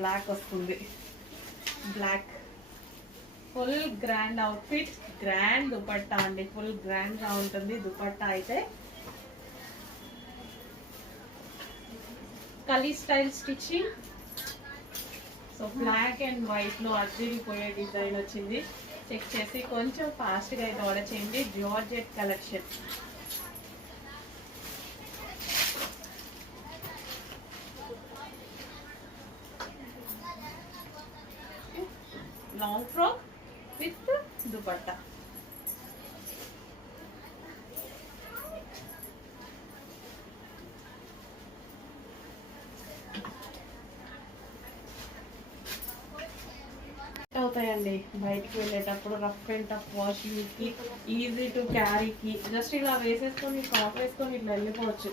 Black వస్తుంది. Black full grand outfit, grand dupatta అండి. Full గ్రాండ్గా ఉంటుంది దుపట్టా అయితే. Kali style stitching. So black and వైట్లో అదిరిపోయే డిజైన్ వచ్చింది. చెక్ చేసి కొంచెం ఫాస్ట్గా అయితే ఆర్డర్ చేయండి. Georgette collection. Long frock with dupatta. అవుతాయండి బయటికి వెళ్ళేటప్పుడు రఫ్ అండ్ టఫ్ వాషింగ్కి, ఈజీ టు క్యారీకి. జస్ట్ ఇలా వేసేసుకొని టాప్ వేసుకొని ఇట్లా వెళ్ళిపోవచ్చు.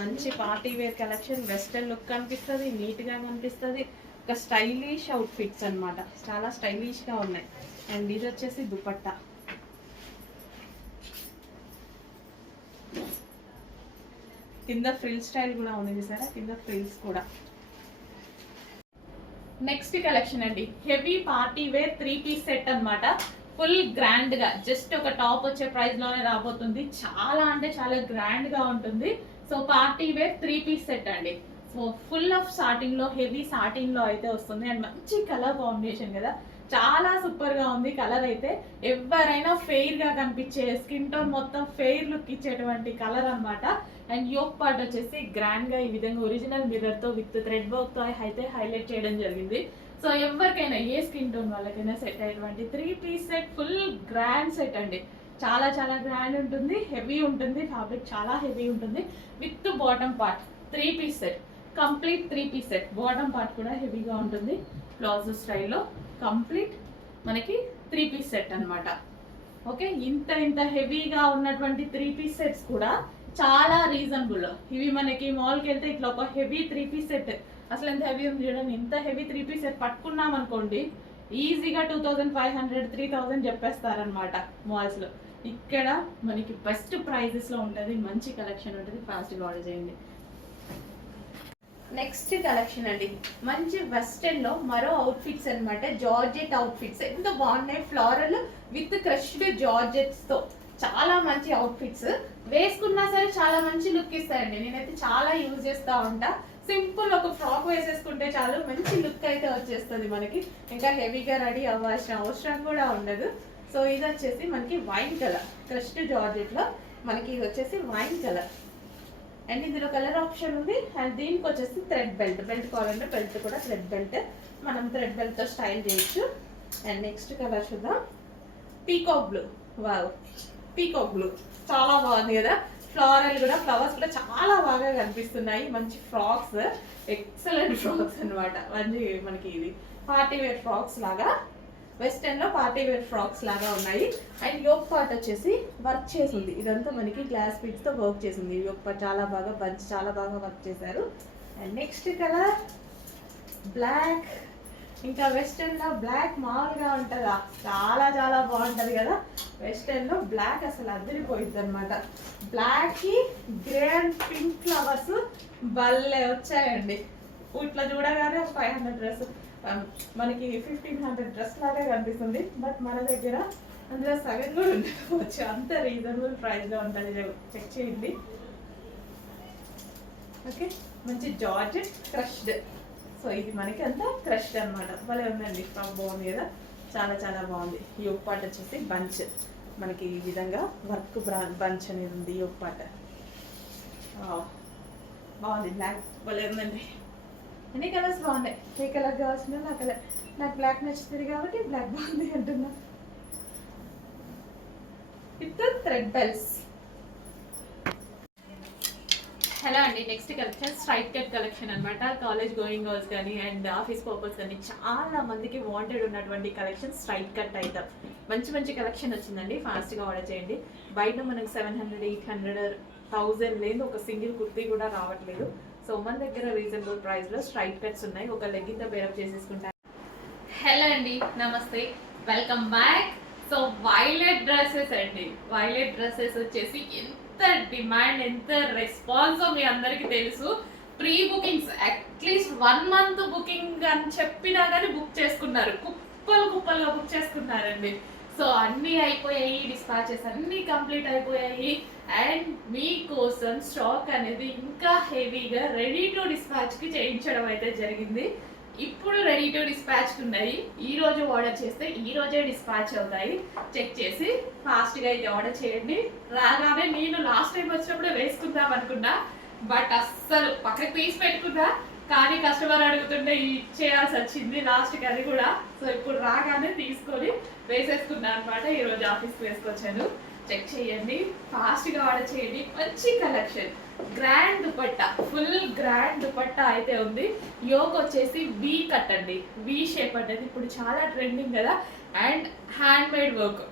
మంచి party wear collection. Western look కనిపిస్తుంది, నీట్గా కనిపిస్తుంది. ఒక స్టైలిష్ అవుట్ఫిట్స్ అనమాట, చాలా స్టైలిష్గా ఉన్నాయి. అండ్ ఇది వచ్చేసి దుపట్టా. కింద ఫ్రిల్ స్టైల్ కూడా ఉంది చూసారా, కింద ఫ్రిల్స్ కూడా. నెక్స్ట్ కలెక్షన్ అండి, heavy party wear 3-piece set అనమాట. ఫుల్ గ్రాండ్ గా జస్ట్ ఒక టాప్ వచ్చే ప్రైస్ లోనే రాబోతుంది. చాలా అంటే చాలా గ్రాండ్ గా ఉంటుంది. So party wear 3-piece set అండి. సో ఫుల్ ఆఫ్ సాటిన్ లో, హెవీ సాటిన్ లో అయితే వస్తుంది. అండ్ మంచి కలర్ కాంబినేషన్ కదా, చాలా సూపర్ గా ఉంది కలర్ అయితే. ఎవరైనా ఫెయిర్ గా కనిపించే, స్కిన్ టోన్ మొత్తం ఫెయిర్ లుక్ ఇచ్చేటువంటి కలర్ అనమాట. అండ్ యోక్ పార్ట్ వచ్చేసి గ్రాండ్ గా ఈ విధంగా ఒరిజినల్ మిర్రర్ తో విత్ థ్రెడ్ వర్క్ తో అయితే హైలైట్ చేయడం జరిగింది. సో ఎవరికైనా ఏ స్కిన్ టోన్ వాళ్ళకైనా సెట్ అయ్యేటువంటి 3-piece set, full grand set అండి. చాలా చాలా గ్రాండ్ ఉంటుంది, హెవీ ఉంటుంది, ఫ్యాబ్రిక్ చాలా హెవీ ఉంటుంది. With bottom part 3-piece set, complete 3-piece set. Bottom part కూడా హెవీగా ఉంటుంది, ప్లాజో స్టైల్లో కంప్లీట్ మనకి 3-piece సెట్ అనమాట. ఓకే, ఇంత ఇంత హెవీగా ఉన్నటువంటి 3-piece సెట్స్ కూడా చాలా రీజనబుల్. ఇవి మనకి మాల్కి వెళ్తే ఇట్లా ఒక హెవీ 3-piece సెట్, అసలు ఎంత హెవీ ఉంది చూడండి. ఇంత హెవీ 3-piece సెట్ పట్టుకున్నాం అనుకోండి, ఈజీగా 2500, 3000 చెప్పేస్తారనమాట మాల్స్లో. ఇక్కడ మనకి బెస్ట్ ప్రైజెస్లో ఉంటుంది, మంచి కలెక్షన్ ఉంటుంది. ఫాస్ట్గా ఆర్డర్ చేయండి. నెక్స్ట్ కలెక్షన్ అండి, మంచి వెస్టర్న్ లో మరో అవుట్ఫిట్స్ అనమాట. జార్జెట్ అవుట్ఫిట్స్ ఎంత బాగున్నాయి, ఫ్లోరల్ విత్ క్రష్డ్ జార్జెట్స్ తో చాలా మంచి అవుట్ఫిట్స్. వేసుకున్నా సరే చాలా మంచి లుక్ ఇస్తాయండి. నేనైతే చాలా యూజ్ చేస్తూ ఉంటా. సింపుల్ ఒక ఫ్రాక్ వేసేసుకుంటే చాలు, మంచి లుక్ అయితే వచ్చేస్తుంది మనకి. ఇంకా హెవీగా రెడీ అవ్వాల్సిన అవసరం కూడా ఉండదు. సో ఇది వచ్చేసి మనకి వైన్ కలర్, క్రష్డ్ జార్జెట్ లో మనకి ఇది వచ్చేసి వైన్ కలర్. అండ్ ఇందులో కలర్ ఆప్షన్ ఉంది. అండ్ దీనికి వచ్చేసి థ్రెడ్ బెల్ట్, బెల్ట్ కావాలంటే బెల్ట్ కూడా థ్రెడ్ బెల్ట్, మనం థ్రెడ్ బెల్ట్తో స్టైల్ చేయొచ్చు. అండ్ నెక్స్ట్ కలర్ చూద్దాం, peacock blue. Wow, peacock blue చాలా బాగుంది కదా. ఫ్లోరల్ కూడా, ఫ్లవర్స్ కూడా చాలా బాగా కనిపిస్తున్నాయి. మంచి ఫ్రాక్స్, ఎక్సలెంట్ ఫ్రాక్స్ అనమాట. మంచి మనకి ఇది పార్టీ వేర్ ఫ్రాక్స్ లాగా, వెస్టర్న్ లో పార్టీ వేర్ ఫ్రాక్స్ లాగా ఉన్నాయి. అండ్ యోక్ పార్ట్ వచ్చేసి వర్క్ చేసింది. ఇదంతా మనకి గ్లాస్ బీడ్స్ తో వర్క్ చేసింది. యోక్ పార్ట్ చాలా బాగా బంచ్, చాలా బాగా వర్క్ చేశారు. And next colour black. ఇంకా వెస్టర్న్ లో బ్లాక్ మామూలుగా ఉంటుందా, చాలా చాలా బాగుంటది కదా. వెస్టర్న్ లో బ్లాక్ అసలు అదిరిపోయింది అనమాట. బ్లాక్ కి గ్రే అండ్ పింక్ ఫ్లవర్స్ భలే వచ్చాయండి. ఇట్లా చూడగానే 500 డ్రెస్, మనకి 1500 డ్రెస్ లాగా కనిపిస్తుంది. బట్ మన దగ్గర అందులో సగం కూడా ఉండకపోవచ్చు, అంత రీజనబుల్ ప్రైస్లో ఉంటుంది. చెక్ చేయండి. ఓకే, మంచి జార్జెట్ క్రష్డ్. సో ఇది మనకి అంతా క్రష్డ్ అనమాట. భలే ఉందండి, ఫ్రాక్ బాగుంది కదా, చాలా చాలా బాగుంది. యోక్ పార్ట్ వచ్చేసి బంచ్, మనకి ఈ విధంగా వర్క్ బంచ్ అనేది ఉంది. యోక్ పార్ట్ బాగుంది, బ్లాక్ భలే ఉందండి. అన్ని కలర్స్ బాగున్నాయి. ఏ కలర్ కావాల్సిన నా కలర్, నాకు బ్లాక్ నచ్చుతుంది కాబట్టి బ్లాక్ బాగుంది అంటున్నా. With thread bells. హలో అండి, next collection straight cut collection అనమాట. కాలేజ్ గోయింగ్ గర్ల్స్ కానీ అండ్ ఆఫీస్ పర్పస్ కానీ చాలా మందికి వాంటెడ్ ఉన్నటువంటి కలెక్షన్ స్ట్రైట్ కట్ ఐటమ్. మంచి మంచి కలెక్షన్ వచ్చిందండి, ఫాస్ట్గా ఆర్డర్ చేయండి. బయట మనకు 700, 800, 1000 లేదు, ఒక సింగిల్ కుర్తీ కూడా రావట్లేదు. సో మన దగ్గర రీజనబుల్ ప్రైస్లో స్ట్రైట్ కట్స్ ఉన్నాయి. ఒక లెగ్గిన్తో పేరప్ చేసేసుకుంటాను. హలో అండి, నమస్తే, welcome back. So violet dresses అండి. వైలెట్ డ్రెస్సెస్ వచ్చేసి ఎంత డిమాండ్, ఎంత రెస్పాన్స్ మీ అందరికీ తెలుసు. Pre bookings at least 1 month booking అని చెప్పినా కానీ బుక్ చేసుకున్నారు, కుప్పలుగా బుక్ చేసుకున్నారండి. సో అన్నీ అయిపోయాయి, డిస్పాచెస్ అన్నీ కంప్లీట్ అయిపోయాయి. అండ్ మీకోసం స్టాక్ అనేది ఇంకా హెవీగా రెడీ టు డిస్పాచ్కి చేయించడం అయితే జరిగింది. ఇప్పుడు రెడీ టు డిస్పాచ్కి ఉన్నాయి. ఈ రోజు ఆర్డర్ చేస్తే ఈ రోజే డిస్పాచ్ అవుతాయి. చెక్ చేసి ఫాస్ట్గా అయితే ఆర్డర్ చేయండి. రాగానే నేను లాస్ట్ టైం వచ్చినప్పుడే వేసుకుందాం అనుకున్నా, బట్ అస్సలు పక్కకి తీసి పెట్టుకున్నా, కానీ కస్టమర్ అడుగుతుంటే ఇచ్చేయాల్సి వచ్చింది లాస్ట్కి అది కూడా. సో ఇప్పుడు రాగానే తీసుకొని వేసేసుకున్నా అనమాట. ఈరోజు ఆఫీస్కి వేసుకొచ్చాను. చెక్ చేయండి, ఫాస్ట్గా ఆర్డర్ చేయండి. మంచి collection, grand dupatta, full grand dupatta అయితే ఉంది. యోగ్ వచ్చేసి వీ కట్ అండి, వీ షేప్ అనేది ఇప్పుడు చాలా ట్రెండింగ్ కదా. అండ్ హ్యాండ్ మేడ్ వర్క్,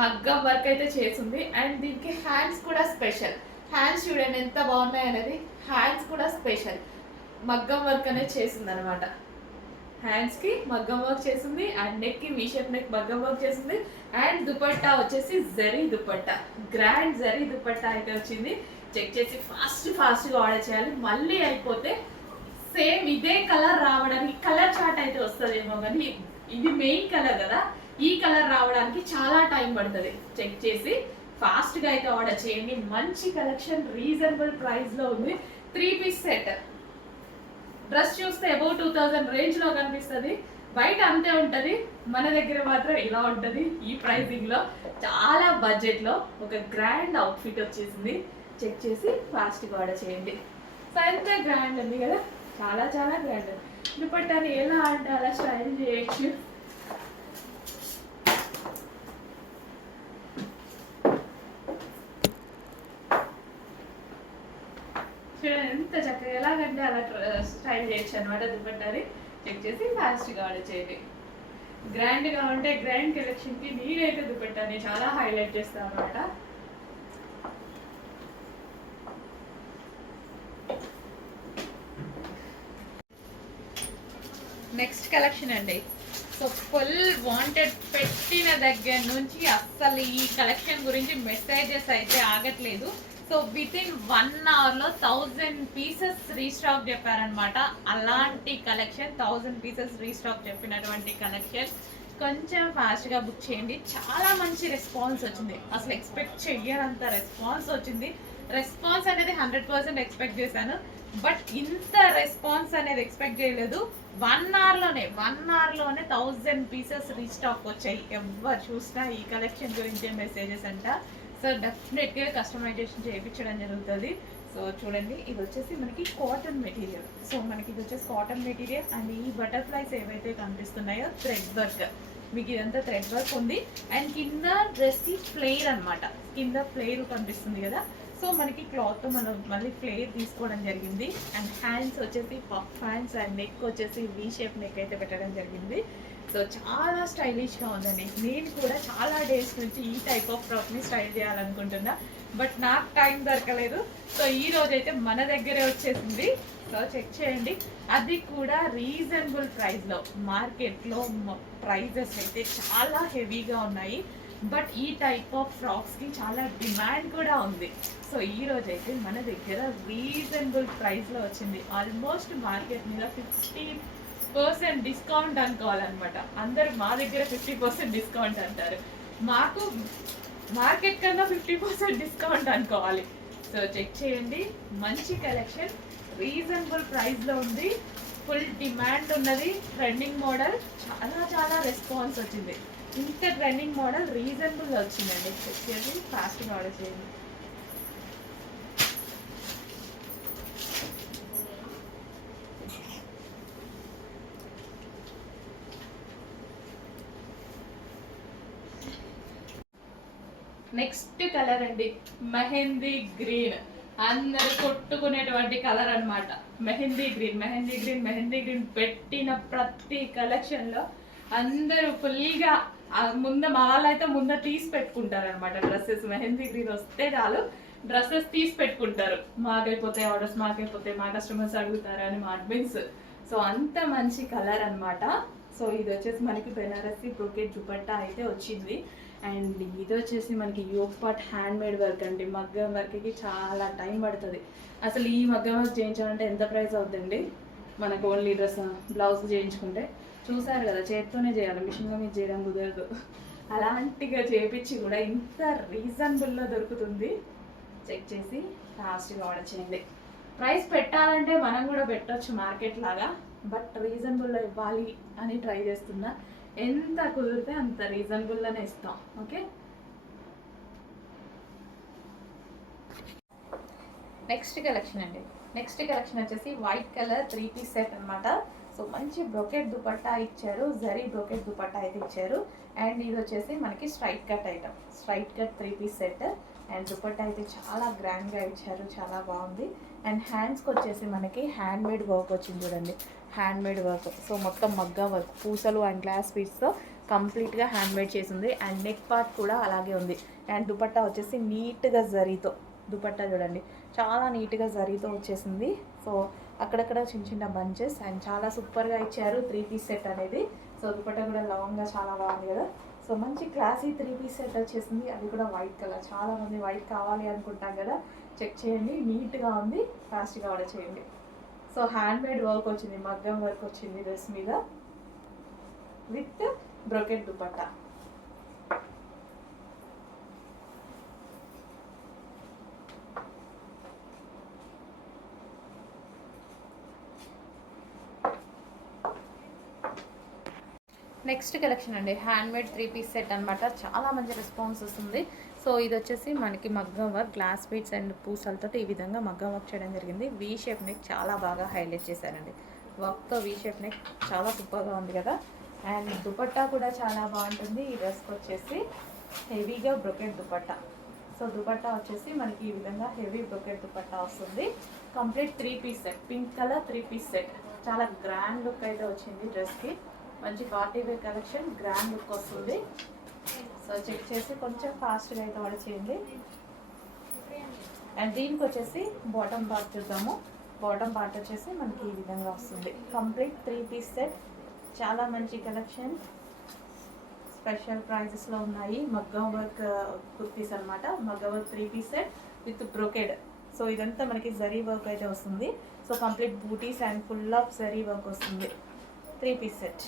మగ్గం వర్క్ అయితే చేసింది. అండ్ దీనికి హ్యాండ్స్ కూడా స్పెషల్. హ్యాండ్స్ చూడండి ఎంత బాగున్నాయి అనేది, హ్యాండ్స్ కూడా స్పెషల్ మగ్గం వర్క్ అనేది చేసింది అనమాట. హ్యాండ్స్కి మగ్గం వర్క్ చేసింది, అండ్ నెక్కి వీ షేప్ నెక్ మగ్గం వర్క్ చేసింది. అండ్ దుపట్టా వచ్చేసి జరీ దుపట్టా, గ్రాండ్ జరీ దుపట్టా అయితే వచ్చింది. చెక్ చేసి ఫాస్ట్గా ఆర్డర్ చేయాలి. మళ్ళీ అయిపోతే సేమ్ ఇదే కలర్ రావడానికి, కలర్ చార్ట్ అయితే వస్తుందేమో కానీ ఇది మెయిన్ కలర్ కదా, ఈ కలర్ రావడానికి చాలా టైం పడుతుంది. చెక్ చేసి ఫాస్ట్గా అయితే ఆర్డర్ చేయండి. మంచి కలెక్షన్ రీజనబుల్ ప్రైస్లో ఉంది. 3-piece set. డ్రెస్ చూస్తే అబౌవ్ 2000 రేంజ్లో కనిపిస్తుంది, బయట అంతే ఉంటుంది, మన దగ్గర మాత్రం ఇలా ఉంటుంది. ఈ ప్రైసింగ్లో చాలా బడ్జెట్లో ఒక గ్రాండ్ అవుట్ఫిట్ వచ్చేసింది. చెక్ చేసి ఫాస్ట్గా ఆర్డర్ చేయండి. సో ఎంత గ్రాండ్ ఉంది కదా, చాలా గ్రాండ్. దుపట్టాని ఎలా అంటే అలా స్టైల్ చేయొచ్చు. చూడండి ఎంత చక్కగా, ఎలాగంటే అలా స్టైల్ చేయొచ్చు అనమాట దుపట్టాని. చెక్ చేసి ఫాస్ట్గా ఆర్డర్ చేయండి. గ్రాండ్గా ఉంటే గ్రాండ్ కలెక్షన్కి నేనైతే దుపట్టాని చాలా హైలైట్ చేస్తాను అనమాట. నెక్స్ట్ కలెక్షన్ అండి. సో ఫుల్ వాంటెడ్ పెట్టిన దగ్గర నుంచి అస్సలు ఈ కలెక్షన్ గురించి మెసేజెస్ అయితే ఆగట్లేదు. సో వితిన్ 1 hourలో 1000 pieces రీస్టాక్ చెప్పారనమాట. అలాంటి కలెక్షన్ 1000 pieces రీస్టాక్ చెప్పినటువంటి కలెక్షన్ కొంచెం ఫాస్ట్గా బుక్ చేయండి. చాలా మంచి రెస్పాన్స్ వచ్చింది, అసలు ఎక్స్పెక్ట్ చెయ్యనంత రెస్పాన్స్ వచ్చింది. రెస్పాన్స్ అనేది 100% ఎక్స్పెక్ట్ చేశాను, బట్ ఇంత రెస్పాన్స్ అనేది ఎక్స్పెక్ట్ చేయలేదు. 1 hourలోనే 1000 pieces రీస్టాక్ వచ్చాయి. ఎవరు చూసినా ఈ కలెక్షన్ గురించే మెసేజెస్ అంట. సో డెఫినెట్గా కస్టమైజేషన్ చేయించడం జరుగుతుంది. సో చూడండి, ఇది వచ్చేసి మనకి కాటన్ మెటీరియల్. సో మనకి ఇది వచ్చేసి కాటన్ మెటీరియల్. అండ్ ఈ బటర్ఫ్లైస్ ఏవైతే కనిపిస్తున్నాయో థ్రెడ్ వర్క్, మీకు ఇదంతా థ్రెడ్ వర్క్ ఉంది. అండ్ కింద డ్రెస్కి ఫ్లేర్ అనమాట, కింద ఫ్లేర్ కనిపిస్తుంది కదా. సో మనకి క్లాత్తో మనం మళ్ళీ ఫ్లేర్ తీసుకోవడం జరిగింది. అండ్ హ్యాండ్స్ వచ్చేసి పఫ్ హ్యాండ్స్, అండ్ నెక్ వచ్చేసి వీ షేప్ నెక్ అయితే పెట్టడం జరిగింది. సో చాలా స్టైలిష్గా ఉందండి. నేను కూడా చాలా డేస్ నుంచి ఈ టైప్ ఆఫ్ ఫ్రాక్ని స్టైల్ చేయాలనుకుంటున్నా, బట్ నాకు టైం దొరకలేదు. సో ఈ రోజైతే మన దగ్గరే వచ్చేసింది. సో చెక్ చేయండి, అది కూడా రీజనబుల్ ప్రైస్లో. మార్కెట్లో ప్రైజెస్ అయితే చాలా హెవీగా ఉన్నాయి, బట్ ఈ టైప్ ఆఫ్ ఫ్రాక్స్కి చాలా డిమాండ్ కూడా ఉంది. సో ఈ రోజైతే మన దగ్గర రీజనబుల్ ప్రైస్లో వచ్చింది. ఆల్మోస్ట్ మార్కెట్ మీద 50% డిస్కౌంట్ అనుకోవాలన్నమాట. అందరూ మా దగ్గర 50% డిస్కౌంట్ అంటారు, మాకు మార్కెట్ కన్నా 50% డిస్కౌంట్ అనుకోవాలి. సో చెక్ చేయండి, మంచి కలెక్షన్ రీజనబుల్ ప్రైస్లో ఉంది, ఫుల్ డిమాండ్ ఉన్నది. ట్రెండింగ్ మోడల్, చాలా రెస్పాన్స్ వచ్చింది. ఇంత ట్రెండింగ్ మోడల్ రీజనబుల్ వచ్చిందండి. చెక్ చేసి ఫాస్ట్గా ఆర్డర్ చేయండి. నెక్స్ట్ కలర్ అండి, మెహందీ గ్రీన్. అందరు కొట్టుకునేటువంటి కలర్ అనమాట. మెహందీ గ్రీన్ పెట్టిన ప్రతి కలెక్షన్లో అందరూ ఫుల్గా మా వాళ్ళైతే ముందర తీసి పెట్టుకుంటారు అనమాట డ్రెస్సెస్. మెహందీ గ్రీన్ వస్తే చాలు డ్రెస్సెస్ తీసి పెట్టుకుంటారు. మాకైపోతే ఆర్డర్స్, మాకైపోతే మా కస్టమర్స్ అడుగుతారు అని మా అడ్మిన్స్. సో అంత మంచి కలర్ అనమాట. సో ఇది వచ్చేసి మనకి బెనారసి బ్రోకెట్ దుపట్టా అయితే వచ్చింది. అండ్ ఇది వచ్చేసి మనకి yoke part hand made work అండి. మగ్గం వర్క్కి చాలా టైం పడుతుంది. అసలు ఈ మగ్గం వర్క్ చేయించాలంటే ఎంత ప్రైస్ అవుతుందండి? మనకు ఓన్లీ డ్రెస్ బ్లౌజ్ చేయించుకుంటే చూసారు కదా, చేతితోనే చేయాలి, మిషన్గా మీద చేయడం కుదరదు. అలాంటిగా చేయించి కూడా ఇంత రీజనబుల్లో దొరుకుతుంది. చెక్ చేసి ఫాస్ట్గా ఆర్డర్ చేయండి. ప్రైస్ పెట్టాలంటే మనం కూడా పెట్టవచ్చు మార్కెట్ లాగా, బట్ రీజనబుల్లో ఇవ్వాలి అని ట్రై చేస్తున్నా. ఎంత కుదిరితే అంత రీజనబుల్లోనే ఇస్తాం. ఓకే, నెక్స్ట్ కలెక్షన్ అండి. నెక్స్ట్ కలెక్షన్ వచ్చేసి వైట్ కలర్ 3 పీస్ సెట్ అనమాట. సో మంచి బ్రోకెట్ దుపట్టా ఇచ్చారు, జరీ బ్రోకెట్ దుపట్టా అయితే ఇచ్చారు. అండ్ ఇది వచ్చేసి మనకి straight cut item, straight cut 3 piece set. And dupatta అయితే చాలా గ్రాండ్గా ఇచ్చారు, చాలా బాగుంది. అండ్ హ్యాండ్స్కి వచ్చేసి మనకి హ్యాండ్ మేడ్ వర్క్ వచ్చింది చూడండి, హ్యాండ్ మేడ్ వర్క్. సో మొత్తం మగ్గా వర్క్, పూసలు అండ్ గ్లాస్ పీస్తో కంప్లీట్గా హ్యాండ్ మేడ్ చేసింది. అండ్ నెక్ పార్ట్ కూడా అలాగే ఉంది. అండ్ దుపట్టా వచ్చేసి నీట్గా జరీతో, దుపట్టా చూడండి చాలా నీట్గా జరీతో వచ్చేసింది. సో అక్కడక్కడ చిన్న చిన్న బంచెస్ అండ్ చాలా సూపర్గా ఇచ్చారు 3 పీస్ సెట్ అనేది. సో దుపట్టా కూడా లాంగ్గా చాలా బాగుంది కదా. సో మంచి క్లాసీ 3 పీస్ సెట్ వచ్చేసింది, అది కూడా వైట్ కలర్. చాలామంది వైట్ కావాలి అనుకుంటాం కదా, చెక్ చేయండి, నీట్గా ఉంది, ఫాస్ట్గా ఆర్డర్ చేయండి. సో హ్యాండ్ మేడ్ వర్క్ వచ్చింది, మగ్గం వర్క్ వచ్చింది డ్రెస్ మీద with brocade dupatta. Next collection అండి, హ్యాండ్ మేడ్ 3 పీస్ సెట్ అనమాట. చాలా మంచి రెస్పాన్స్ వస్తుంది. సో ఇది వచ్చేసి మనకి మగ్గం వర్క్, గ్లాస్ బీడ్స్ అండ్ పూసలతో ఈ విధంగా మగ్గం వర్క్ చేయడం జరిగింది. వీ షేప్ నెక్ చాలా బాగా హైలైట్ చేశారండి, వర్క్తో వీ షేప్ నెక్ చాలా సూపర్గా ఉంది కదా. అండ్ దుపట్టా కూడా చాలా బాగుంటుంది. ఈ డ్రెస్కి వచ్చేసి హెవీగా బ్రొకెట్ దుపట్టా. సో దుపట్టా వచ్చేసి మనకి ఈ విధంగా హెవీ బ్రొకెట్ దుపట్టా వస్తుంది. Complete 3 piece set, pink colour 3 piece set. చాలా గ్రాండ్ లుక్ అయితే వచ్చింది డ్రెస్కి. మంచి party wear collection, grand look వస్తుంది. సో చెక్ చేసి కొంచెం ఫాస్ట్గా అయితే ఆర్డర్ చేయండి. అండ్ దీనికి వచ్చేసి బాటమ్ పార్ట్ చూద్దాము. బాటమ్ పార్ట్ వచ్చేసి మనకి ఈ విధంగా వస్తుంది. కంప్లీట్ 3 పీస్ సెట్, చాలా మంచి కలెక్షన్, స్పెషల్ ప్రైజెస్లో ఉన్నాయి. మగ్గం వర్క్ కుర్తీస్ అనమాట, మగ్గం work 3 piece set with brocade. So ఇదంతా మనకి జరీ వర్క్ అయితే వస్తుంది. సో కంప్లీట్ బూటీస్ and full of zari work వస్తుంది 3 పీస్ సెట్.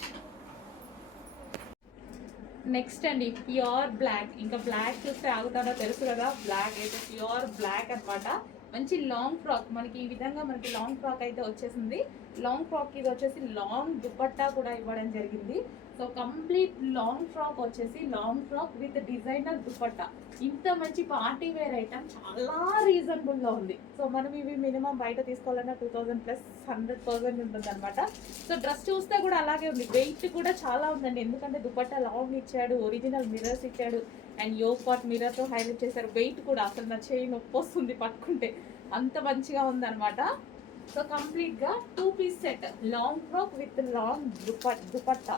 నెక్స్ట్ అండి ప్యూర్ బ్లాక్. ఇంకా బ్లాక్ చూస్తే ఆగుతాడో తెలుసు కదా, బ్లాక్ అయితే ప్యూర్ బ్లాక్ అనమాట. మంచి లాంగ్ ఫ్రాక్, మనకి ఈ విధంగా మనకి లాంగ్ ఫ్రాక్ అయితే వచ్చేసింది. లాంగ్ ఫ్రాక్ ఇది వచ్చేసి లాంగ్ దుపట్టా కూడా ఇవ్వడం జరిగింది. సో కంప్లీట్ లాంగ్ ఫ్రాక్ వచ్చేసి long frock with designer dupatta. ఇంత మంచి పార్టీ వేర్ ఐటమ్ చాలా రీజనబుల్లో ఉంది. సో మనం ఇవి మినిమం బయట తీసుకోవాలన్నా 2000 ప్లస్ 100% ఉంటుంది అనమాట. సో డ్రెస్ చూస్తే కూడా అలాగే ఉంది, వెయిట్ కూడా చాలా ఉందండి. ఎందుకంటే దుపట్టా లాంగ్ ఇచ్చాడు, ఒరిజినల్ మిర్రర్స్ ఇచ్చాడు అండ్ యోగ్ పార్ట్ మిర్రర్తో హైలైట్ చేశారు. వెయిట్ కూడా అసలు నా చేయి నొప్పి వస్తుంది పట్టుకుంటే, అంత మంచిగా ఉందన్నమాట. సో కంప్లీట్గా 2 piece set, long frock with long dupatta.